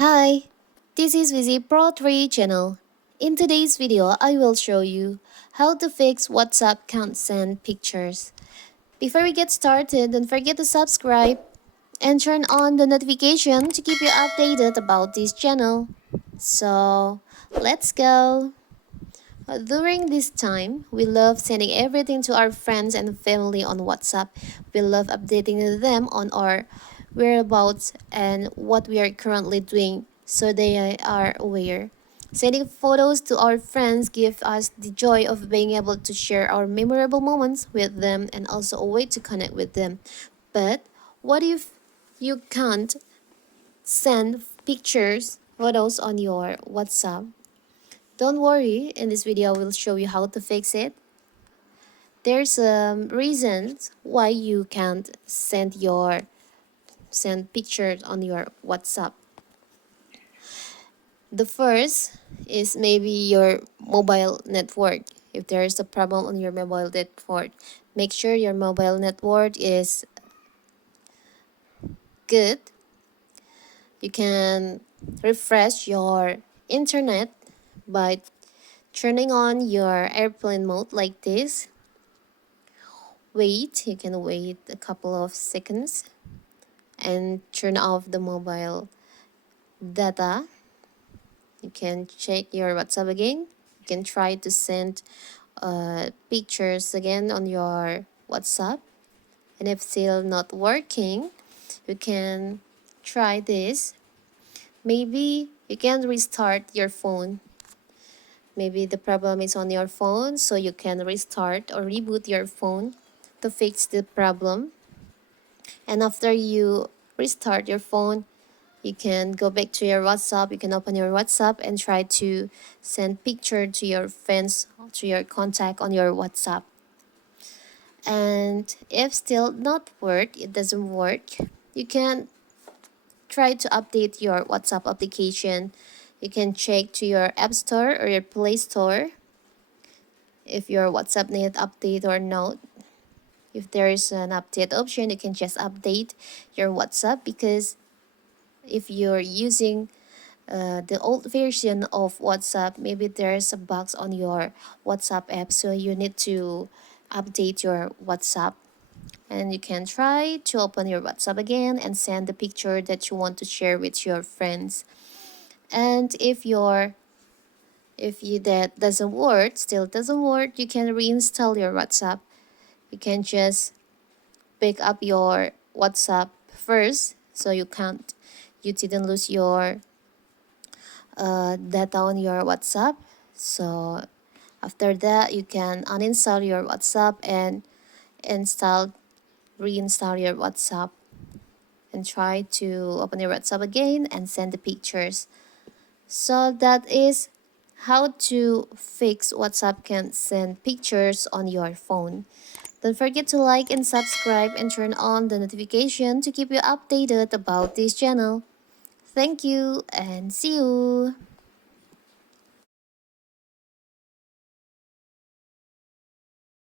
Hi, this is Vizi Pro 3 channel. In today's video, I will show you how to fix WhatsApp can't send pictures. Before we get started, don't forget to subscribe and turn on the notification to keep you updated about this channel. So, let's go! During this time, we love sending everything to our friends and family on WhatsApp. We love updating them on our whereabouts and what we are currently doing so they are aware. Sending photos to our friends gives us the joy of being able to share our memorable moments with them and also a way to connect with them. But what if you can't send pictures, photos on your WhatsApp? Don't worry, in this video I will show you how to fix it. There's reasons why you can't send pictures on your WhatsApp. The first is maybe your mobile network. If there is a problem on your mobile network, make sure your mobile network is good. You can refresh your internet by turning on your airplane mode like this. You can wait a couple of seconds and turn off the mobile data. You can check your WhatsApp again. You can try to send pictures again on your WhatsApp. And if still not working, you can try this. Maybe you can restart your phone. Maybe the problem is on your phone, so you can restart or reboot your phone to fix the problem. And after you restart your phone, you can go back to your WhatsApp. You can open your WhatsApp and try to send picture to your friends, to your contact on your WhatsApp. And if still not work, it doesn't work, you can try to update your WhatsApp application. You can check to your App Store or your Play Store if your WhatsApp need update or not. If there is an update option, you can just update your WhatsApp, because if you're using the old version of WhatsApp, maybe there's a bug on your WhatsApp app, so you need to update your WhatsApp. And you can try to open your WhatsApp again and send the picture that you want to share with your friends. And if you that doesn't work, still doesn't work, you can reinstall your WhatsApp. You can just pick up your WhatsApp first, so you didn't lose your data on your WhatsApp. So after that, you can uninstall your WhatsApp and reinstall your WhatsApp, and try to open your WhatsApp again and send the pictures. So that is how to fix WhatsApp can't send pictures on your phone. Don't forget to like and subscribe and turn on the notification to keep you updated about this channel. Thank you and see you.